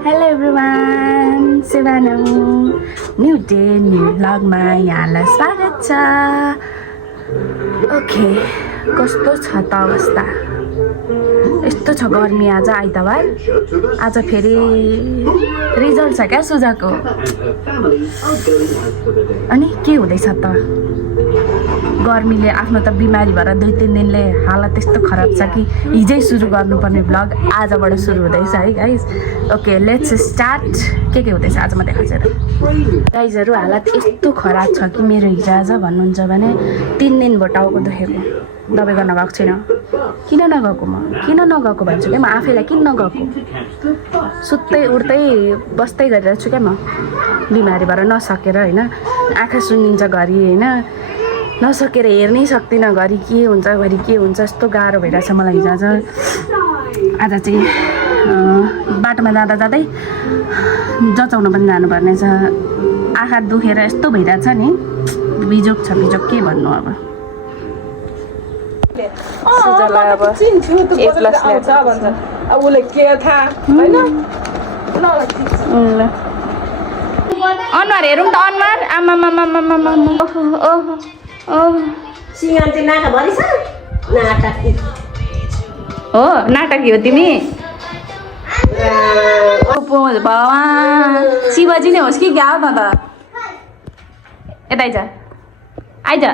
Hello everyone, सिवानो new day new ब्लगमा यहाँलाई स्वागत छ। ओके, कस्तो छ त अवस्था? यस्तो छ गर्मी आज आइतबार। आज फेरि रिजल्ट छ क्या सुजाको। अनि के हुँदैछ त? गर्मीले आफ्नो त बिमारी भएर 2-3 दिनले हालत यस्तो खराब छ कि हिजै सुरु गर्नुपर्ने ब्लग आजबाट सुरु हुँदैछ है गाइज। Okay, let's start. के हुँदैछ आज म देखाउँछु र गाइजहरू। हालत यस्तो खराब छ कि मेरो हिजो आज भन्नुहुन्छ भने 3 दिन भयो टाउको दुखेको। दबाई गर्न गएको छैन। किन नगएको भन्छु क्या म आफैलाई। किन नगएको? सुत्दै उठ्दै बस्दै गरिरहेको छु क्या म, बिमारी भएर नसकेर होइन। आँखा सुनिन्छ घरि होइन, नसकेर हेर्नै सक्दिनँ घरि के हुन्छ यस्तो गाह्रो भइरहेछ मलाई हिजो आज चाहिँ बाटोमा जाँदै जचाउन पनि जानुपर्ने छ। आँखा दुखेर यस्तो भइरहेछ नि, बिजोक छ के भन्नु अब। सुजालाई अब अनुहार हेरौँ त अनुहार। आमा हो नाटकी हो तिमी? भगवान्, शिवजी नै होस् कि क्या हो त? यता आइज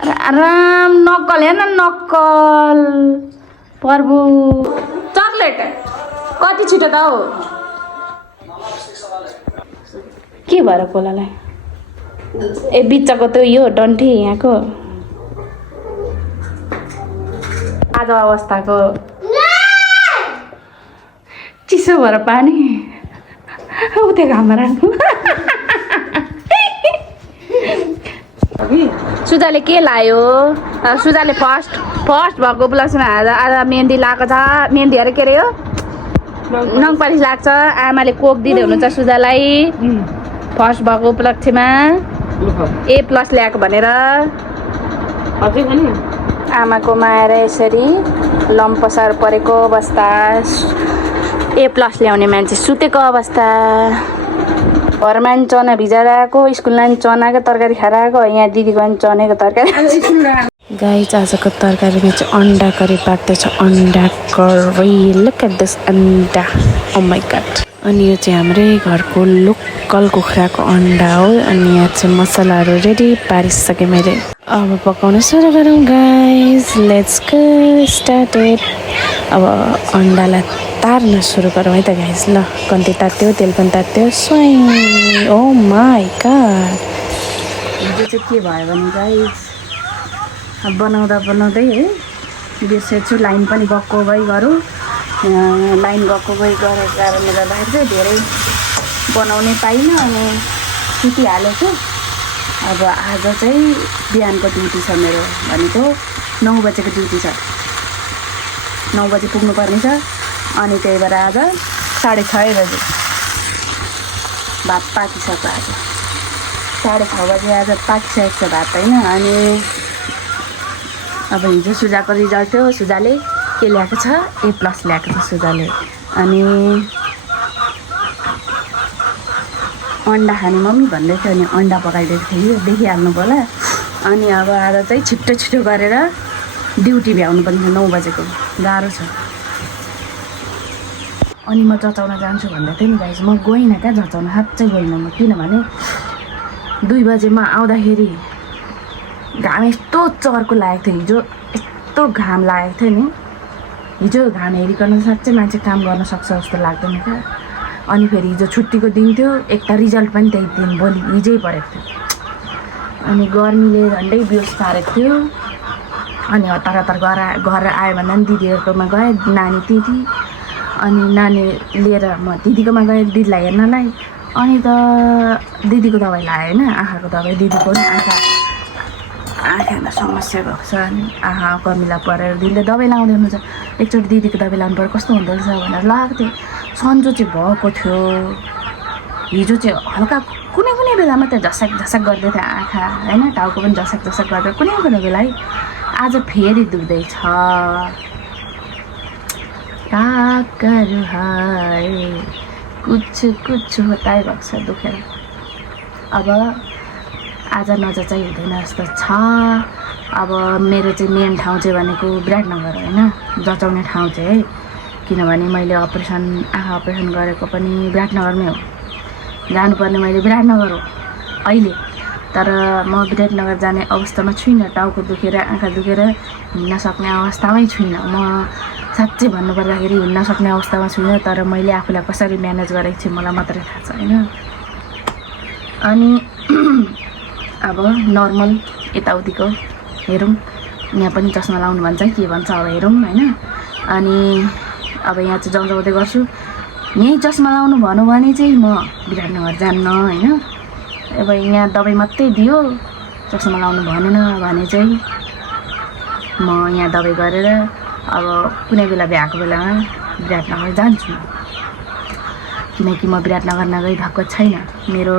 आराम। नक्कल हेर्न, नक्कल प्रभु। चक्लेट कति छिटो त हो? के भएर कोलालाई? ए बिचको त यो डन्ठी यहाँको आज अवस्थाको चिसो भएर पानी उतै घाममा राख्नु। सुजाले के लायो? सुजाले फर्स्ट भएको उपलक्ष्यमा आज मेहन्दी लगाएको छ। मेहन्दी अरे के अरे हो, नङ पालिस लाग्छ। आमाले कोक दिँदै हुनुहुन्छ सुजालाई फर्स्ट भएको उपलक्ष्यमा। A+ ल्याएको भनेर आमाको माया यसरी लम्पसार परेको अवस्था। A+ ल्याउने मान्छे सुतेको अवस्था। घरमा नि चना भिजाएर आएको, स्कुलमा नि चनाको तरकारी खाएर आएको। यहाँ दिदीको नि चनेको तरकारी। गाइस, आजको तरकारीमा चाहिँ अन्डा करी पाक्दैछ। अन्डा करी, लुक एट दिस अन्डा, ओ माई गॉड। अनि यो चाहिँ हाम्रै घरको लोकल कुखुराको अन्डा हो। अनि यहाँ चाहिँ मसलाहरू रेडी पारिसकेँ मैले। अब पकाउन सुरु गरौँ गाइस, लेट्स गो स्टार्टेड। अब अन्डालाई तार्न सुरु गरौँ है त गाइस। ल कन्ती तात्यो, तेल पनि तात्यो, स्वाइङ। ओ माई गॉड। हिजो चाहिँ के भयो भने गाइस, बनाउँदै है बिर्सेछु। लाइन पनि गएको गरौँ। लाइन गएको गरेको कारणले गर्दाखेरि चाहिँ धेरै बनाउनै पाइनँ अनि सुतिहालेको। अब आज चाहिँ बिहानको ड्युटी छ मेरो, भनेको 9 बजेको ड्युटी छ। 9 बजे पुग्नुपर्ने छ। अनि त्यही भएर आज 6:30 बजे भात पाकिसक्यो। आज 6:30 बजे आज पाकिसकेको छ भात होइन। अनि अब हिजो सुजाको रिजल्ट थियो। सुजाले के ल्याएको छ? A+ ल्याएको छ सुजाले। अनि अन्डा खाने मम्मी भन्दै थियो, अनि अन्डा पकाइदिएको थियो, देखिहाल्नु होला। अनि अब आज चाहिँ छिटो गरेर ड्युटी भ्याउनु पर्ने 9 बजेको, गाह्रो छ। अनि म जचाउन जान्छु भन्दै थिएँ नि गाइस, म गइनँ क्या जचाउन, साँच्चै गइनँ म। किनभने 2 बजे म आउँदाखेरि घाम यस्तो चर्को लागेको थियो। हिजो यस्तो घाम लागेको थियो नि। हिजो घाम हेरिकन साँच्चै मान्छे काम गर्न सक्छ जस्तो लाग्दैन क्या। अनि फेरि हिजो छुट्टीको दिन थियो। एक त रिजल्ट पनि त्यही दिन भोलि हिजै परेको थियो। अनि गर्मीले झन्डै बेहोस पारेको थियो। अनि हतार घर आयो भन्दा पनि दिदीहरूकोमा गएँ, नानी दिदी। अनि नानी लिएर म दिदीकोमा गएँ दिदीलाई हेर्नलाई। अनि त दिदीको दबाई लाएँ होइन, आँखाको दबाई। दिदीको पनि आँखामा समस्या भएको छ। अनि आँखा कमिला परेर दिदीले दबाई लाउँदै हुनुहुन्छ। एकचोटि दिदीको दबाई लानु पऱ्यो, कस्तो हुँदो रहेछ भनेर लगाएको थिएँ। सन्चो चाहिँ भएको थियो। हिजो चाहिँ हल्का कुनै बेला मात्रै झसक गर्दै थियो आँखा होइन, टाउको पनि झसक गर्दै कुनै बेला है। आज फेरि दुख्दैछ। क्या करूँ हाय कुछ कुछ होता है भएको छ दुखेर। अब आज नजा चाहिँ हुँदैन जस्तो छ। अब मेरो चाहिँ मेन ठाउँ चाहिँ भनेको विराटनगर होइन, जचाउने ठाउँ चाहिँ है, किनभने मैले आँखा अपरेसन गरेको पनि विराटनगरमै हो। जानुपर्ने मैले विराटनगर हो अहिले, तर म विराटनगर जाने अवस्थामा छुइनँ। टाउको दुखेर आँखा दुखेर हिँड्न सक्ने अवस्थामै छुइनँ। म साँच्चै भन्नुपर्दाखेरि हिँड्न सक्ने अवस्थामा छुइनँ, तर मैले आफूलाई कसरी म्यानेज गरेको छु मलाई मात्रै थाहा छ होइन। अनि अब नर्मल यताउतिको हेरौँ, यहाँ पनि चस्मा लाउनु भन्छ के भन्छ अब हेरौँ होइन। अनि अब यहाँ चाहिँ जाउँदै गर्छु। यहीँ चस्मा लाउनु भन्यो भने चाहिँ म विराटनगर जान्न होइन। अब यहाँ दबाई मात्रै दियो, चस्मा लाउनु भनेन भने चाहिँ म यहाँ दबाई गरेर अब कुनै बेला भ्याएको बेलामा विराटनगर जान्छु। किनकि म विराटनगर नगई भएको छैन, मेरो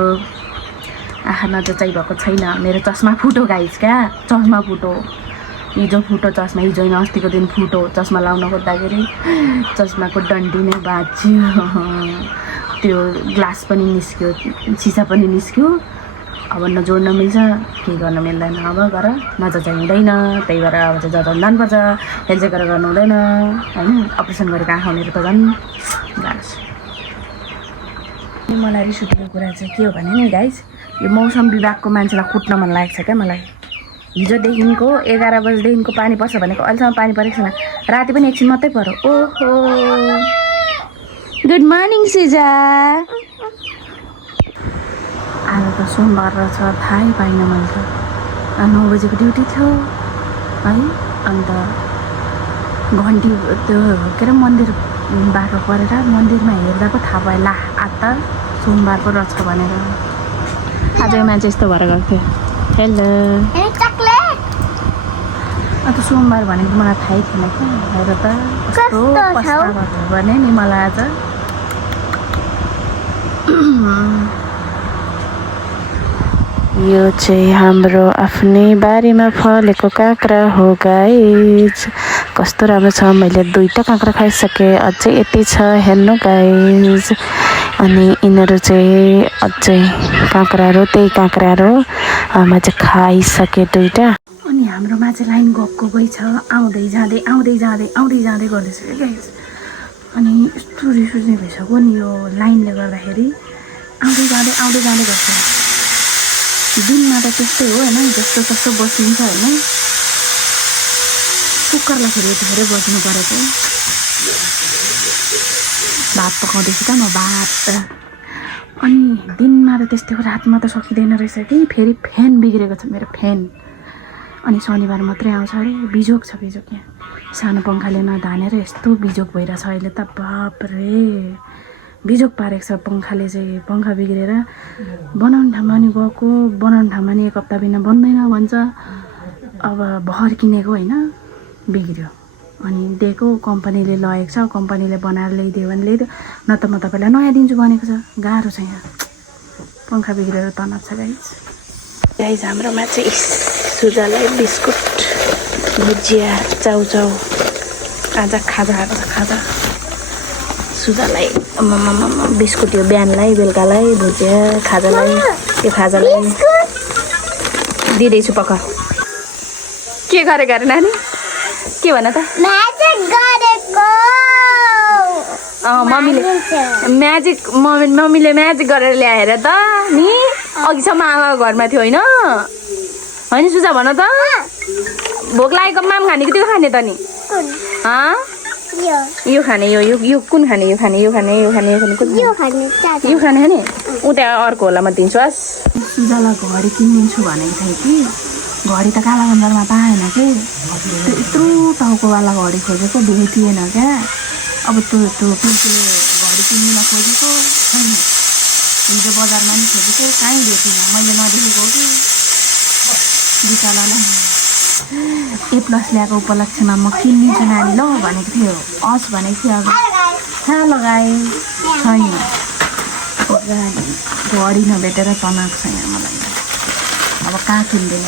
आँखा नजचाइ भएको छैन, मेरो चस्मा फुटो गाइस क्या, चस्मा फुटो, हिजो फुटो चस्मा, हिजो होइन अस्तिको दिन फुटो। चस्मा लाउन खोज्दाखेरि चस्माको डन्डी नै बाँच्यो, त्यो ग्लास पनि निस्क्यो, सिसा पनि निस्क्यो। अब नजोड्न मिल्छ, केही गर्न मिल्दैन। अब गर नजचाइ हुँदैन, त्यही भएर अब चाहिँ जचाउनु जानुपर्छ। हेलचेक गरेर गर्नु हुँदैन होइन। अपरेसन गरेको आँखा मेरो त झन् गाह्रो छ। मलाई रिस उठेको कुरा चाहिँ के हो भने नि गाइस, यो मौसम विभागको मान्छेलाई कुट्न मन लागेको छ क्या मलाई। हिजोदेखिको 11 बजीदेखिको पानी पर्छ भनेको अहिलेसम्म पानी परेको छैन। राति पनि एकछिन मात्रै पर्यो। ओहो गुड मर्निङ सिजा। आज त सोमबार रहेछ, थाहै पाइनँ मैले त। 9 बजेको ड्युटी थियो है। अन्त घन्टी त्यो के अरे मन्दिर बाटो परेर मन्दिरमा हेर्दा पो थाहा भयो, ला आज त सोमबार पो रहेछ भनेर। आजको मान्छे यस्तो भएर गएको थियो। हेलो अन्त सोमबार भनेको मलाई थाहै थिएन क्या। हेर त कस्तो पस्ता भने नि मलाई आज। यो चाहिँ हाम्रो आफ्नै बारीमा फलेको काँक्रा हो गाइज। कस्तो राम्रो छ, मैले 2टा काँक्रा खाइसकेँ, अझै यति छ हेर्नु गाइज। अनि यिनीहरू चाहिँ अझै काँक्राहरू, त्यही काँक्राहरू म चाहिँ खाइसकेँ 2टा। अनि हाम्रोमा चाहिँ लाइन गएकै छ, आउँदै जाँदै गर्दैछ क्या गाइज। अनि यस्तो रिस उठ्ने भइसक्यो नि यो लाइनले गर्दाखेरि, आउँदै जाँदै गर्छ। दिनमा त त्यस्तै हो होइन, जस्तो बसिन्छ होइन। कुकरलाई फेरि धेरै बस्नु परेको। भात पकाउँदैछु त म, भात। अनि दिनमा त त्यस्तै हो, रातमा त सकिँदैन रहेछ कि। फेरि फ्यान बिग्रेको छ मेरो, फ्यान। अनि शनिबार मात्रै आउँछ अरे, बिजोग छ बिजोग। यहाँ सानो पङ्खाले नधानेर यस्तो बिजोग भइरहेछ अहिले त, बाप रे बिजोग पारेको छ पङ्खाले चाहिँ। पङ्खा बिग्रेर बनाउने ठाउँमा नि गएको, बनाउने ठाउँमा नि 1 हप्ता बिना बन्दैन भन्छ। अब भर किनेको होइन, बिग्रियो। अनि दिएको कम्पनीले लगेको छ, कम्पनीले बनाएर ल्याइदियो भने ल्याइदियो, न त म तपाईँलाई नयाँ दिन्छु भनेको छ। गाह्रो छ यहाँ, पङ्खा बिग्रेर तनाव छ गाइज। हाम्रोमा चाहिँ सुजालाई बिस्कुट भुजिया चाउचाउ आज खाजा आएको छ। खाजा सुजालाई बिस्कुट, यो बिहानलाई बेलुकालाई भुजिया, खाजालाई त्यो खाजालाई दिँदैछु पक्का। के गरेको अरे नानी, के भन त? मम्मीले म्याजिक गरेर ल्याएर त नि। अघिसम्म आमाको घरमा थियो होइन सुजा भन त? भोक लागेको माम खाने कि त्यो खाने त नि? यो खाने, यो कुन खाने? यो खाने नि? उता अर्को होला, म दिन्छु। हस् सुजालाई घडी किनिदिन्छु भनेको थिएँ कि, घडी त काला बजारमा पाएन कि। त्यो यत्रो टाउकोवाला घडी खोजेको, भेटिएन क्या। अब त्यो पिल्चीले घडी किन्न खोजेको छैन, हिजो बजारमा नि खोजेको, कहीँ भेटिनँ, मैले नदेखेको कि। विशालालाई A+ ल्याएको उपलक्ष्यमा म किनिदिन्छु नानी ल भनेको थियो। हस् भनेको थियो। अब कहाँ लगाएँ छैन, घडी नभेटेर तनाव छ यहाँ मलाई। अब कहाँ किन्दैन।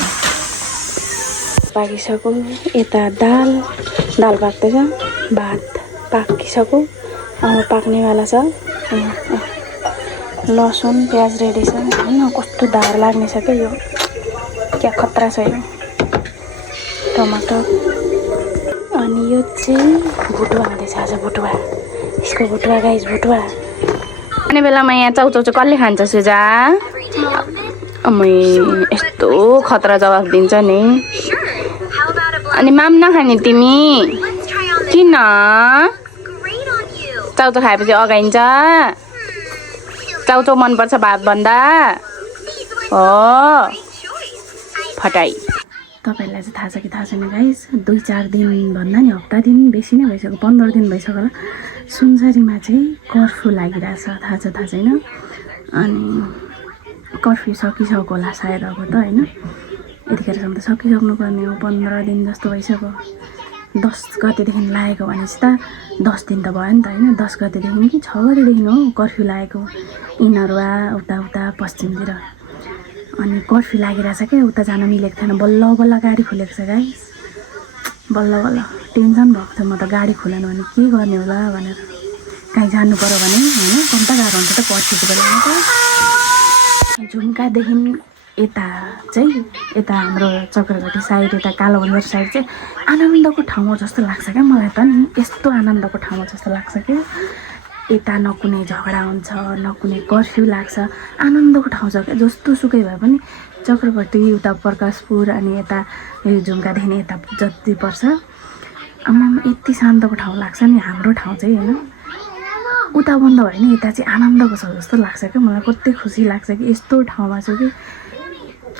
पाकिसक्यो। यता दाल पाक्दैछ, भात पाकिसक्यो पाक्नेवाला छ लसुन प्याज रेडी छ हैन कस्तो धार लाग्ने छ के यो क्या खतरा छ यो टमाटर अनि यो चाहिँ भुटुवा हुँदैछ आज भुटुवा यसको भुटुवा गाइस भुटुवा अनि बेलामा यहाँ चाउचाउ चाहिँ कसले खान्छ सुजा अमै यस्तो खतरा जवाफ दिन्छ नि अनि माम नखाने तिमी किन चाउचाउ खाएपछि अगाइन्छ चाउचाउ मनपर्छ भात भन्दा हो फटाई तपाईहरुलाई चाहिँ थाहा छ कि थाहा छैन गाइस 2-4 दिन भन्दा नि हप्ता दिन बेसी नै भइसक्यो 15 दिन भइसक्यो होला सुनसरीमा चाहिँ कर्फ्यू लागिरहेछ थाहा छैन अनि कर्फ्यू सकिसक्यो होला सायद अब त हैन यतिखेरसम्म त सकिसक्नु पर्ने हो 15 दिन जस्तो भइसक्यो 10 गतेदेखि लागेको भनेपछि त 10 दिन त भयो नि त हैन 10 गतेदेखि कि 6 गतेदेखि हो कर्फ्यू लागेको इनरुवा उता पश्चिमतिर अनि कर्फ्यू लागिरहेछ के उता जान मिलेको थिएन बल्ल गाडी खुलेको छ गाइस बल्ल टेन्सन भएको थियो म त गाडी खुलेन भने के गर्ने होला भनेर कहीँ जानु पर्यो भने हैन कम्ता गाह्रो हुन्छ त पर्सिको बेलामा त झुम्कादेखि यता हाम्रो चक्रघटी साइड यता कालोबन्जर साइड चाहिँ आनन्दको ठाउँ जस्तो लाग्छ क्या मलाई त नि यस्तो आनन्दको ठाउँ जस्तो लाग्छ कि यता न कुनै झगडा हुन्छ न कुनै कर्फ्यू लाग्छ आनन्दको ठाउँ छ क्या जस्तो सुकै भए पनि चक्रघटी उता प्रकाशपुर अनि यता झुम्कादेखि यता जति पर्छ आम्मा यति शान्तको ठाउँ लाग्छ नि हाम्रो ठाउँ चाहिँ हैन उता बन्द भयो नि यता चाहिँ आनन्दको छ जस्तो लाग्छ क्या मलाई कति खुसी लाग्छ कि यस्तो ठाउँमा छु कि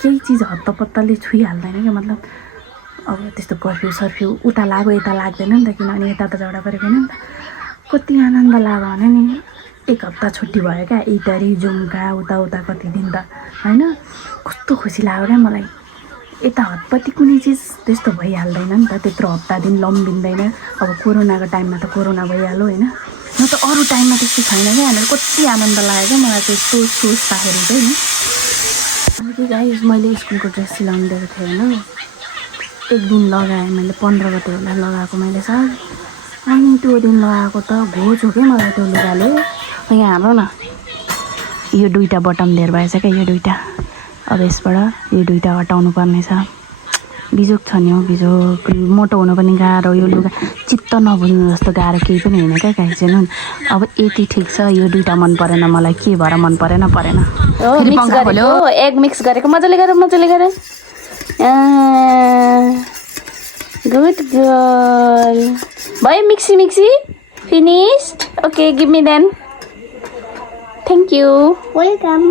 केही चिज हत्तपत्तले छुइहाल्दैन क्या मतलब अब त्यस्तो कर्फ्यू सर्फ्यू उता लाग्यो यता लाग्दैन नि त किनभने यता त झगडा परेको नि त कति आनन्द लाग्यो भने नि एक हप्ता छुट्टी भयो क्या इटरी झुम्का उता कति दिन त हैन कस्तो खुसी लाग्यो क्या मलाई यता हतपति कुनै चिज त्यस्तो भइहाल्दैन नि त त्यत्रो हप्ता दिन लम्बिँदैन अब कोरोनाको टाइममा त कोरोना भइहाल्यो हैन न त अरू टाइममा त्यस्तो छैन क्या हामीलाई कति आनन्द लाग्यो क्या मलाई त्यस्तो सोच्दाखेरि चाहिँ नि अनि गाइस मैले स्कुलको ड्रेस सिलाउनु दिएको थिएँ हैन एक दिन लगाएँ मैले 15 गते होला लगाएको मैले सर अनि त्यो दिन लगाएको त घोच हो क्या मलाई त्यो लुगाले यहाँ हाम्रो न यो दुईटा बटम धेर भएछ क्या यो दुईटा अब यसबाट यो दुईटा हटाउनु पर्ने छ बिजोक छ नि हो बिजोक मोटो हुनु पनि गाह्रो यो लुगा चित्त नबुझ्नु जस्तो गाह्रो केही पनि होइन क्या गाइस हेर्नु अब यति ठिक छ यो दुईटा मन परेन मलाई के भएर मन परेन एग मिक्स गरेको मजाले गरे गुड गर्ल भयो mixie finished okay give me then thank you welcome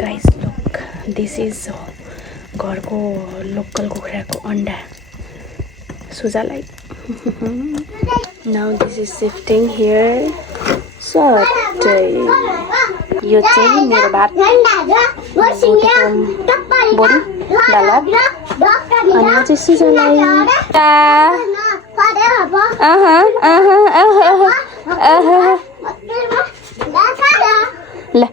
guys look this is घरको लोकल कुखुराको अन्डा सुजालाई now this is shifting here सटै यो चाहिँ मेरो भात बोडी डाला अनि यो चाहिँ सुजालाई ल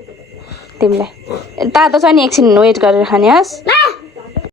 तिमीलाई तातो छ नि एकछिन वेट गरेर खाने हस्